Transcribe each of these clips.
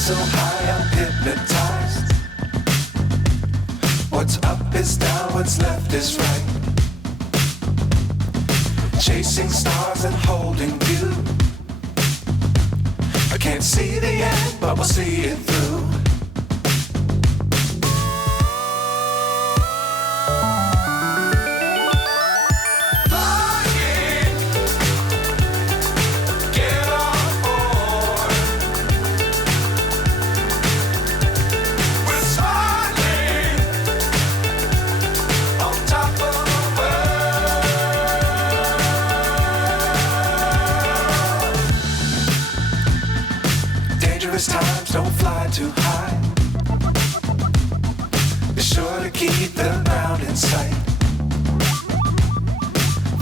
So high, I'm hypnotized. What's up is down, what's left is right. Chasing stars and holding you. I can't see the end, but we'll see it through. Dangerous times, don't fly too high. Be sure to keep the ground in sight.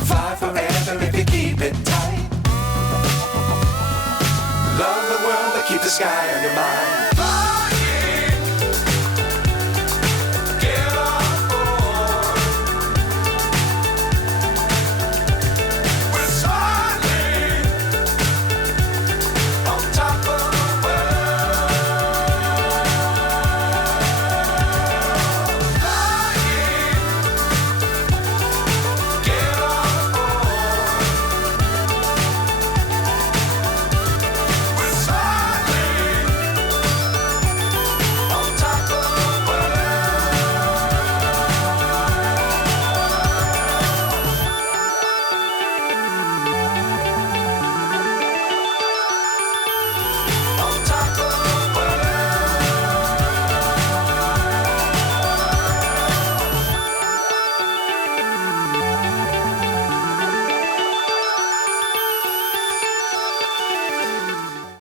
Fly forever if you keep it tight. Love the world, but keep the sky on your mind.